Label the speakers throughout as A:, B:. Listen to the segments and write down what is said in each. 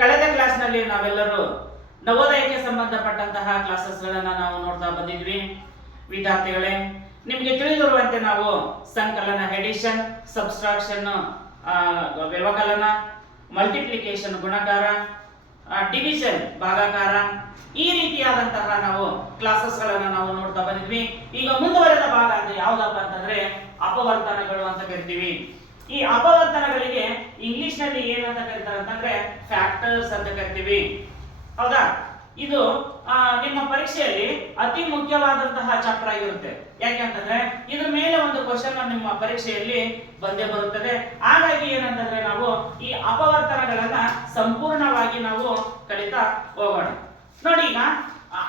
A: ಕಳೆದ ಕ್ಲಾಸ್ನಲ್ಲಿ ನಾವೆಲ್ಲರೂ ನವೋದಯಕ್ಕೆ ಸಂಬಂಧಪಟ್ಟಂತಹ ಕ್ಲಾಸಸ್ಗಳನ್ನು ನಾವು ನೋಡ್ತಾ ಬಂದಿದ್ವಿ. ವಿದ್ಯಾರ್ಥಿಗಳೇ, ನಿಮಗೆ ತಿಳಿದಿರುವಂತೆ ನಾವು ಸಂಕಲನ ಎಡಿಷನ್ ಸಬ್ಸ್ಟ್ರಾಕ್ಷನ್ ವ್ಯವಕಲನ ಮಲ್ಟಿಪ್ಲಿಕೇಶನ್ ಗುಣಕಾರ ಡಿವಿಷನ್ ಭಾಗಾಕಾರ, ಈ ರೀತಿಯಾದಂತಹ ನಾವು ಕ್ಲಾಸಸ್ಗಳನ್ನ ನಾವು ನೋಡ್ತಾ ಬಂದಿದ್ವಿ. ಈಗ ಮುಂದುವರೆದ ಭಾಗ ಅದು ಯಾವ್ದಪ್ಪ ಅಂತಂದ್ರೆ ಅಪವರ್ತನಗಳು ಅಂತ ಕರಿತೀವಿ. ಈ ಅಪವರ್ತನಗಳಿಗೆ ಇಂಗ್ಲಿಷ್ನಲ್ಲಿ ಏನಂತ ಕರೀತಾರೆ ಅಂತಂದ್ರೆ ಫ್ಯಾಕ್ಟರ್ಸ್ ಅಂತ ಕರಿತೀವಿ. ಹೌದಾ? ಇದು ನಿಮ್ಮ ಪರೀಕ್ಷೆಯಲ್ಲಿ ಅತಿ ಮುಖ್ಯವಾದಂತಹ ಚಾಪ್ಟರ್ ಆಗಿರುತ್ತೆ. ಯಾಕೆಂತಂದ್ರೆ ಇದ್ರ ಮೇಲೆ ಒಂದು ಕ್ವಶನ್ ನಿಮ್ಮ ಪರೀಕ್ಷೆಯಲ್ಲಿ ಬಂದೇ ಬರುತ್ತದೆ. ಹಾಗಾಗಿ ಏನಂತಂದ್ರೆ ನಾವು ಈ ಅಪವರ್ತನಗಳನ್ನ ಸಂಪೂರ್ಣವಾಗಿ ನಾವು ಕಲಿತಾ ಹೋಗೋಣ. ನೋಡಿ ಈಗ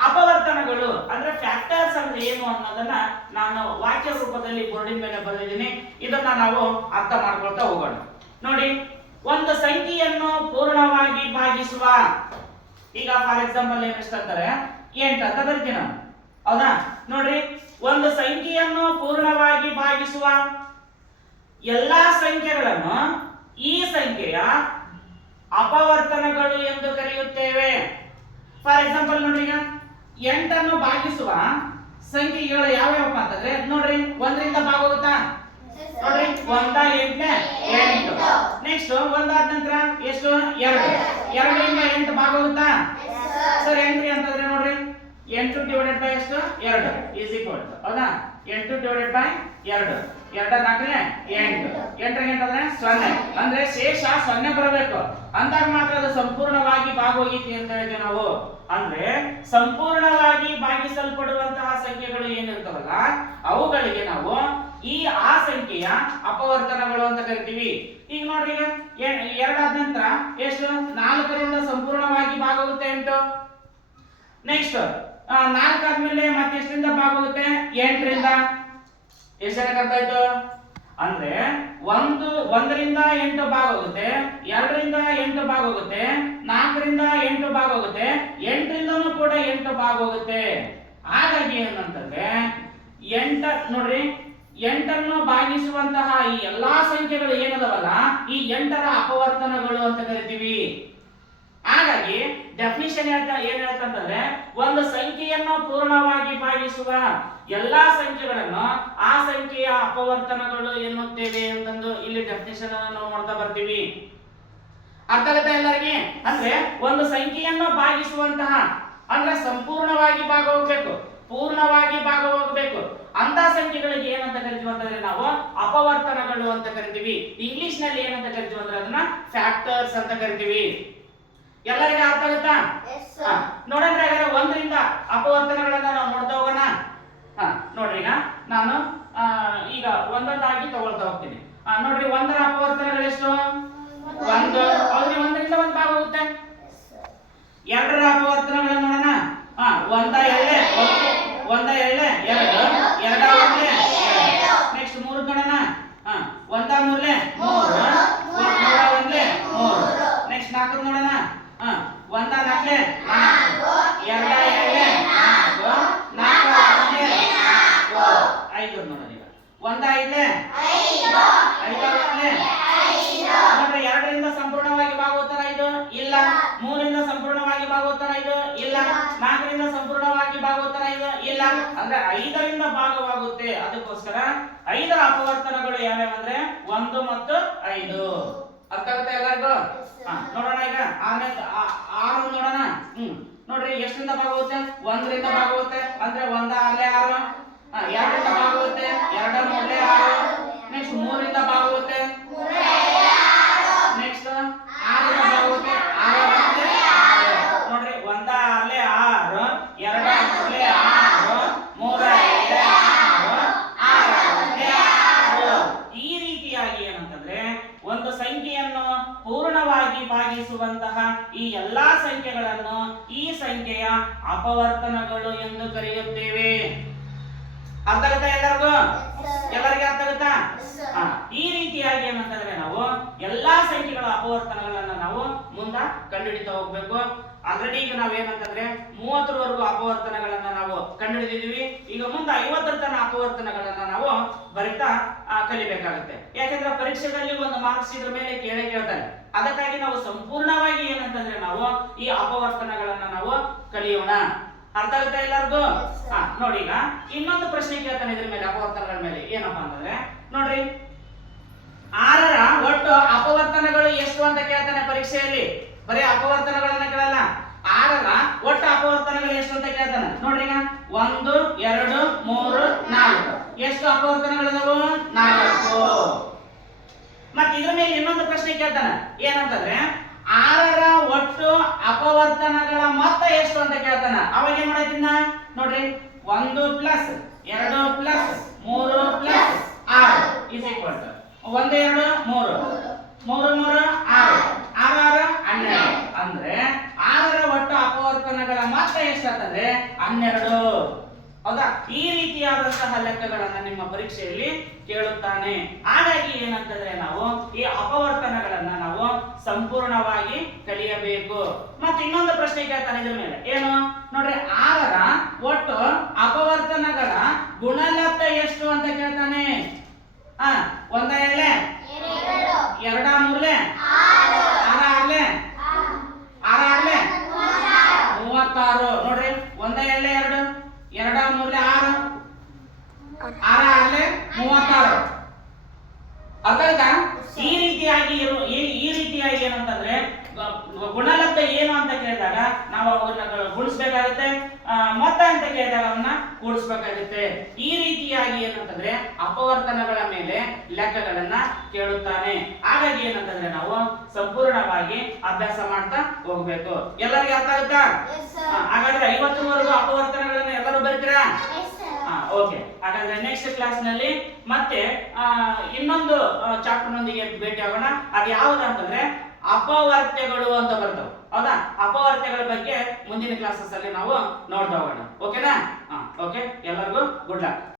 A: ಅಪವರ್ತನಗಳು, ಅಂದ್ರೆ ಫ್ಯಾಕ್ಟರ್ಸ್ ಅಂದ್ರೆ ಏನು ಅನ್ನೋದನ್ನ ನಾನು ವಾಕ್ಯ ರೂಪದಲ್ಲಿ ಬೋರ್ಡಿನ ಮೇಲೆ ಬರೆದಿದ್ದೀನಿ. ಇದನ್ನ ನಾವು ಅರ್ಥ ಮಾಡ್ಕೊಳ್ತಾ ಹೋಗೋಣ. ನೋಡಿ, ಒಂದು ಸಂಖ್ಯೆಯನ್ನು ಪೂರ್ಣವಾಗಿ ಭಾಗಿಸುವ, ಈಗ ಫಾರ್ ಎಕ್ಸಾಂಪಲ್ ಏನ್ ಅಂತಾರೆ? ಎಂಟು ಅಂತ ಬರಿತೀನಿ ನಾನು. ಹೌದಾ? ನೋಡ್ರಿ, ಒಂದು ಸಂಖ್ಯೆಯನ್ನು ಪೂರ್ಣವಾಗಿ ಭಾಗಿಸುವ ಎಲ್ಲಾ ಸಂಖ್ಯೆಗಳನ್ನು ಈ ಸಂಖ್ಯೆಯ ಅಪವರ್ತನಗಳು ಎಂದು ಕರೆಯುತ್ತೇವೆ. ಫಾರ್ ಎಕ್ಸಾಂಪಲ್ ನೋಡ್ರಿ ಈಗ. ಎಂಟನ್ನು ಭಾಗಿಸುವ ಸಂಖ್ಯೆ ಸಂಖ್ಯೆಗಳು ಯಾವ್ಯಾವಪ್ಪ ಅಂತಂದ್ರೆ, ನೋಡ್ರಿ, ಒಂದರಿಂದ ಭಾಗೋಗುತ್ತಾ? ನೋಡ್ರಿ, ಒಂದ, ಎಂಟನೇ, ಎಂಟು. ನೆಕ್ಸ್ಟ್ ಒಂದಾದ ನಂತರ ಎಷ್ಟು? ಎರಡು. ಎರಡರಿಂದ ಎಂಟು ಭಾಗೋಗುತ್ತಾ? ಸರ್, ಎಂಟ್ರಿ ಅಂತಂದ್ರೆ ನೋಡ್ರಿ, ಎಂಟು ಡಿವೈಡೆಡ್ ಬೈ ಎಷ್ಟು? ಎರಡು. ಈಸ್ ಈಕ್ವಲ್ ಹೌದಾ? ಎಂಟು ಡಿವೈಡೆಡ್ ಬೈ ಎರಡು. ಎರಡ ನಾಲ್ಕನೇ, ಎಂಟು. ಎಂಟರ ಎಂಟಂದ್ರೆ ಸೊನ್ನೆ. ಅಂದ್ರೆ ಶೇಷ ಸೊನ್ನೆ ಬರಬೇಕು. ಅಂದಾಗ ಮಾತ್ರ ಅದು ಸಂಪೂರ್ಣವಾಗಿ ಭಾಗವಹಿತಿ ಅಂತ ಹೇಳ್ತೀವಿ ನಾವು. ಅಂದ್ರೆ ಸಂಪೂರ್ಣವಾಗಿ ಭಾಗಿಸಲ್ಪಡುವಂತಹ ಸಂಖ್ಯೆಗಳು ಏನಿರ್ತವಲ್ಲ, ಅವುಗಳಿಗೆ ನಾವು ಈ ಆ ಸಂಖ್ಯೆಯ ಅಪವರ್ತನಗಳು ಅಂತ ಕರಿತೀವಿ. ಈಗ ನೋಡ್ರಿ ಈಗ ಎರಡಾದ ನಂತರ ಎಷ್ಟು? ನಾಲ್ಕರಿಂದ ಸಂಪೂರ್ಣವಾಗಿ ಭಾಗವಾಗುತ್ತೆ ಎಂಟು. ನೆಕ್ಸ್ಟ್ ನಾಲ್ಕಾದ್ಮೇಲೆ ಮತ್ತೆ ಎಷ್ಟರಿಂದ ಭಾಗವಾಗುತ್ತೆ ಎಂಟರಿಂದ. ಎಷ್ಟು ಜನಕ್ಕೆ ಅರ್ಥ ಅಂದ್ರೆ ಒಂದು, ಒಂದರಿಂದ ಎಂಟು ಭಾಗ ಹೋಗುತ್ತೆ ಎರಡರಿಂದ ಹೋಗುತ್ತೆ ನಾಲ್ಕರಿಂದ ಎಂಟು ಭಾಗ ಹೋಗುತ್ತೆ ಎಂಟರಿಂದನೂ ಕೂಡ ಎಂಟು ಭಾಗ ಹೋಗುತ್ತೆ ಹಾಗಾಗಿ ಏನಂತಂದ್ರೆ, ಎಂಟ ನೋಡ್ರಿ, ಎಂಟನ್ನು ಭಾಗಿಸುವಂತಹ ಈ ಎಲ್ಲಾ ಸಂಖ್ಯೆಗಳು ಏನದವಲ್ಲ, ಈ ಎಂಟರ ಅಪವರ್ತನಗಳು ಅಂತ ಕರಿತೀವಿ. ಹಾಗಾಗಿ ಡೆಫಿನಿಷನ್ ಏನ್ ಹೇಳ್ತಂತಂದ್ರೆ, ಒಂದು ಸಂಖ್ಯೆಯನ್ನು ಪೂರ್ಣವಾಗಿ ಭಾಗಿಸುವ ಎಲ್ಲಾ ಸಂಖ್ಯೆಗಳನ್ನು ಆ ಸಂಖ್ಯೆಯ ಅಪವರ್ತನಗಳು ಎನ್ನುತ್ತೇವೆ ಅಂತಂದು ಇಲ್ಲಿ ಡೆಫಿನಿಷನ್ ನಾವು ನೋಡ್ತಾ ಬರ್ತೀವಿ. ಅರ್ಥ ಆಗುತ್ತೆ ಎಲ್ಲರಿಗೆ? ಅಂದ್ರೆ ಒಂದು ಸಂಖ್ಯೆಯನ್ನು ಭಾಗಿಸುವಂತಹ ಅಂದ್ರೆ ಸಂಪೂರ್ಣವಾಗಿ ಭಾಗ ಹೋಗ್ಬೇಕು ಪೂರ್ಣವಾಗಿ ಭಾಗ ಹೋಗಬೇಕು ಅಂತ ಸಂಖ್ಯೆಗಳಿಗೆ ಏನಂತ ಕರಿತೀವಿ ಅಂತಂದ್ರೆ ನಾವು ಅಪವರ್ತನಗಳು ಅಂತ ಕರಿತೀವಿ. ಇಂಗ್ಲಿಷ್ನಲ್ಲಿ ಏನಂತ ಕರಿತೀವಿ ಅಂದ್ರೆ ಅದನ್ನ ಫ್ಯಾಕ್ಟರ್ಸ್ ಅಂತ ಕರಿತೀವಿ. ಎಲ್ಲರಿಗೆ ಅರ್ಥ ಆಗುತ್ತಾ? ನೋಡಂದ್ರೆ ಹಾಗಾದ್ರೆ ಒಂದರಿಂದ ಅಪವರ್ತನಗಳನ್ನ ನಾವು ನೋಡ್ತಾ ಹೋಗೋಣ. ಹಾ ನೋಡ್ರಿ ಈಗ ನಾನು ಆ, ಈಗ ಒಂದೊಂದಾಗಿ ತಗೊಳ್ತಾ ಹೋಗ್ತೀನಿ. ನೋಡ್ರಿ ಒಂದರ ಅಪವರ್ತನಗಳು ಎಷ್ಟು ಒಂದು ಹೌದ್ರಿ ಒಂದರಿಂದ ಒಂದು ಭಾಗ ಹೋಗುತ್ತೆ ಎರಡರ ಅಪವರ್ತನಗಳನ್ನು ನೋಡೋಣ. ಹಾ ಒಂದ ಎಳ್ಳೆ ಒಂದು ಎಳ್ಳೆ ಎರಡು ಎರಡ ಒಂದ್ಲೆ ನೆಕ್ಸ್ಟ್ ಮೂರು ನೋಡೋಣ ಹಾ ಒಂದ ಮೂರ್ಲೆ ಮೂರು ಮೂರ ಒಂದ್ಲೆ ಮೂರು ನೆಕ್ಸ್ಟ್ ನಾಲ್ಕು ನೋಡೋಣ ಹಾ ಒಂದ ನಾಲ್ಕಲೆ ನಾಲ್ಕು ಎರಡ ಎಳ್ಳೆ ನಾಲ್ಕು ನಾಲ್ಕ ಒಂದ್ಲೆ ನಾಲ್ಕು ಐದು ನೋಡೋಣ ಈಗ ಒಂದ ಐದ್ಲೆ ಐದ ಒಂದ್ಲೆ ನೋಡ್ರಿ ಎರಡರಿಂದ ಸಂಪೂರ್ಣವಾಗಿ ಭಾಗವತರ ಇದು ಇಲ್ಲ ಮೂರರಿಂದ ಸಂಪೂರ್ಣವಾಗಿ ಭಾಗವತರ ಇದು ಇಲ್ಲ. ನಾಲ್ಕರಿಂದ ಸಂಪೂರ್ಣವಾಗಿ ಭಾಗವತನ ಇದು ಇಲ್ಲ. ಅಂದ್ರೆ ಐದರಿಂದ ಭಾಗವಾಗುತ್ತೆ. ಅದಕ್ಕೋಸ್ಕರ ಐದರ ಅಪವರ್ತನಗಳು ಯಾವ್ಯಾವ ಅಂದ್ರೆ ಒಂದು ಮತ್ತು ಐದು. ಅರ್ಥ ಆಗುತ್ತೆ ಎಲ್ಲರಿಗೂ? ನೋಡೋಣ ಈಗ. ಆಮೇಲೆ ಆರು ನೋಡೋಣ. ಹ್ಮ್. ನೋಡ್ರಿ ಎಷ್ಟರಿಂದ ಭಾಗವತ್ತೆ? ಒಂದರಿಂದ ಭಾಗವತ್ತೆ. ಅಂದ್ರೆ ಒಂದ ಅಲ್ಲೇ ಆರು. ಎರಡರಿಂದ ಭಾಗವತ್ತೆ ಎರಡ ಮೂರನೇ ಆರು ನೆಕ್ಸ್ಟ್ ಮೂರರಿಂದ ಭಾಗವತ್ತೆ ನೆಕ್ಸ್ಟ್ ಆರರಿಂದ ಭಾಗವತ್ತೆ ಆರ ಒಂದ್ಲೆ ಆರು ನೋಡ್ರಿ ಒಂದ ಅಲ್ಲೇ ಆರು ಎರಡ ಮೂರಲೆ ಆರು ಮೂರ ಎರಡೇ ಆರು ಆರ ಒಂದ್ಲೆ ಆರು ಈ ರೀತಿಯಾಗಿ ಏನಂತಂದ್ರೆ ಒಂದು ಸಂಖ್ಯೆಯನ್ನು ಪೂರ್ಣವಾಗಿ ಭಾಗಿಸುವಂತಹ ಈ ಎಲ್ಲಾ ಸಂಖ್ಯೆಗಳನ್ನು ಈ ಸಂಖ್ಯೆಯ ಅಪವರ್ತನಗಳು ಎಂದು ಕರೆಯುತ್ತೇವೆ. ಅರ್ಥ ಆಗುತ್ತಾ ಎಲ್ಲರಿಗೂ? ಎಲ್ಲರಿಗೆ ಅರ್ಥ ಆಗುತ್ತಾ? ಹಾ, ಈ ರೀತಿಯಾಗಿ ಏನಂತಂದ್ರೆ ನಾವು ಎಲ್ಲಾ ಸಂಖ್ಯೆಗಳ ಅಪವರ್ತನಗಳನ್ನ ನಾವು ಮುಂದ ಕಂಡುಹಿಡಿತಾ ಹೋಗ್ಬೇಕು. ಆಲ್ರೆಡಿ ಈಗ ನಾವೇನಂತಂದ್ರೆ ಮೂವತ್ತರವರೆಗೂ ಅಪವರ್ತನಗಳನ್ನ ನಾವು ಕಂಡುಹಿಡಿದಿದ್ವಿ ಈಗ ಮುಂದೆ ಐವತ್ತರ ತನ ಅಪವರ್ತನಗಳನ್ನ ನಾವು ಕಲಿಬೇಕಾಗುತ್ತೆ. ಯಾಕಂದ್ರೆ ಪರೀಕ್ಷೆಗಳಲ್ಲಿ ಒಂದು ಮಾರ್ಕ್ಸ್ ಇದ್ರ ಮೇಲೆ ಕೇಳೇ ಕೇಳ್ತಾರೆ ಅದಕ್ಕಾಗಿ ನಾವು ಸಂಪೂರ್ಣವಾಗಿ ಏನಂತಂದ್ರೆ ನಾವು ಈ ಅಪವರ್ತನಗಳನ್ನ ನಾವು ಕಲಿಯೋಣ. ಅರ್ಥ ಆಗುತ್ತಾ ಎಲ್ಲರಿಗೂ? ಹಾ ನೋಡಿ ಈಗ ಇನ್ನೊಂದು ಪ್ರಶ್ನೆ ಕೇಳ್ತಾನೆ ಇದ್ರ ಮೇಲೆ ಅಪವರ್ತನಗಳ ಮೇಲೆ. ಏನಪ್ಪಾ ಅಂತಂದ್ರೆ ನೋಡ್ರಿ. ಆರರ ಒಟ್ಟು ಅಪವರ್ತನಗಳು ಎಷ್ಟು ಅಂತ ಕೇಳ್ತಾನೆ ಪರೀಕ್ಷೆಯಲ್ಲಿ? ಬರೀ ಅಪವರ್ತನಗಳನ್ನ ಕೇಳಲ್ಲ. ಆರರ ಒಟ್ಟು ಅಪವರ್ತನಗಳು ಎಷ್ಟು ಅಂತ ಕೇಳ್ತಾನೆ. ನೋಡ್ರಿ ಈಗ. ಒಂದು ಎರಡು ಮೂರು ನಾಲ್ಕು ಎಷ್ಟು ಅಪವರ್ತನಗಳಿದಾವು ನಾಲ್ಕು ಮತ್ತೆ ಇದ್ರ ಮೇಲೆ ಇನ್ನೊಂದು ಪ್ರಶ್ನೆ ಕೇಳ್ತಾನೆ ಏನಂತಂದ್ರೆ ಆರರ ಒಟ್ಟು ಅಪವರ್ತನಗಳ ಮೊತ್ತ ಎಷ್ಟು ಅಂತ ಕೇಳ್ತಾನ. ಅವಾಗ ಏನ್ ಮಾಡಕ್ಕಿನ್ನ ನೋಡ್ರಿ, ಒಂದು ಪ್ಲಸ್ ಎರಡು ಪ್ಲಸ್ ಮೂರು ಪ್ಲಸ್ ಆರು ಇಸ್ ಈಕ್ವಲ್ ಟು ಒಂದು, ಎರಡು, ಮೂರು. ಮೂರು ಮೂರು, ಆರು. ಆರು ಆರು, ಹನ್ನೆರಡು. ಅಂದ್ರೆ ಆರರ ಒಟ್ಟು ಅಪವರ್ತನಗಳ ಮೊತ್ತ ಎಷ್ಟಾಗ್ತದೆ ಹನ್ನೆರಡು. ಹೌದಾ? ಈ ರೀತಿಯಾದಂತಹ ಲೆಕ್ಕಗಳನ್ನ ನಿಮ್ಮ ಪರೀಕ್ಷೆಯಲ್ಲಿ ಕೇಳುತ್ತಾನೆ. ಹಾಗಾಗಿ ಏನಂತಂದ್ರೆ ನಾವು ಈ ಅಪವರ್ತನಗಳನ್ನ ನಾವು ಸಂಪೂರ್ಣವಾಗಿ ಕಲಿಯಬೇಕು. ಮತ್ತೆ ಇನ್ನೊಂದು ಪ್ರಶ್ನೆ ಕೇಳ್ತಾನೆ ಇದ್ರ ಮೇಲೆ. ಏನು? ನೋಡ್ರಿ ಆರರ ಒಟ್ಟು ಅಪವರ್ತನಗಳ ಗುಣಲಬ್ಧ ಎಷ್ಟು ಅಂತ ಕೇಳ್ತಾನೆ. ಹ ಒಂದ ಎಲೆ
B: ಎರಡು.
A: ಎರಡ ಮೂರ್ಲೆ
B: ಆರು
A: ಆರ ಆರ್ಲೆ ಆರ ಆರ್ಲೆ
B: ಮೂವತ್ತಾರು
A: ಮೂವತ್ತಾರು ನೋಡ್ರಿ ಒಂದ ಎಳ್ಳೆ ಎರಡು ಎರಡ ಮೂರ್ಲೆ ಆರು ಆರ ಆರ್ಲೆ ಮೂವತ್ತಾರು ಅರ್ಥ ಆಯ್ತಾ ಈ ರೀತಿಯಾಗಿ ಏನು ಈ- ರೀತಿಯಾಗಿ ಏನಂತಂದ್ರೆ ಗುಣಲಬ್ಧ ಏನು ಅಂತ ಕೇಳಿದಾಗ ನಾವು ಅವನ್ನ ಗುಣಿಸ್ಬೇಕಾಗುತ್ತೆ ಮೊತ್ತ ಅಂತ ಕೇಳಿದಾಗ ಅವನ್ನ ಕೂಡಿಸ್ಬೇಕಾಗುತ್ತೆ. ಈ ರೀತಿಯಾಗಿ ಏನಂತಂದ್ರೆ ಅಪವರ್ತನಗಳ ಮೇಲೆ ಲೆಕ್ಕಗಳನ್ನ ಕೇಳುತ್ತಾನೆ. ಹಾಗಾಗಿ ಏನಂತಂದ್ರೆ ನಾವು ಸಂಪೂರ್ಣವಾಗಿ ಅಭ್ಯಾಸ ಮಾಡ್ತಾ ಹೋಗ್ಬೇಕು. ಎಲ್ಲರಿಗೂ ಅರ್ಥ ಆಗುತ್ತಾ. ಹಾಗಾದ್ರೆ ಐವತ್ತರವರೆಗೂ ಅಪವರ್ತನಗಳನ್ನ ಎಲ್ಲರೂ ಬರ್ತೀರಾ. ಓಕೆ ಹಾಗಾದ್ರೆ ನೆಕ್ಸ್ಟ್ ಕ್ಲಾಸ್ನಲ್ಲಿ ಮತ್ತೆ ಇನ್ನೊಂದು ಚಾಪ್ಟರ್ ನೊಂದಿಗೆ ಭೇಟಿ ಆಗೋಣ. ಅದು ಯಾವ್ದು ಅಂತಂದ್ರೆ ಅಪವರ್ತ್ಯಗಳು ಅಂತ ಬರ್ತವೆ. ಹೌದಾ? ಅಪವರ್ತ್ಯಗಳ ಬಗ್ಗೆ ಮುಂದಿನ ಕ್ಲಾಸಸ್ ಅಲ್ಲಿ ನಾವು ನೋಡ್ತಾ ಹೋಗೋಣ. ಓಕೆನಾ ಓಕೆ ಎಲ್ಲರಿಗೂ ಗುಡ್ ಲಕ್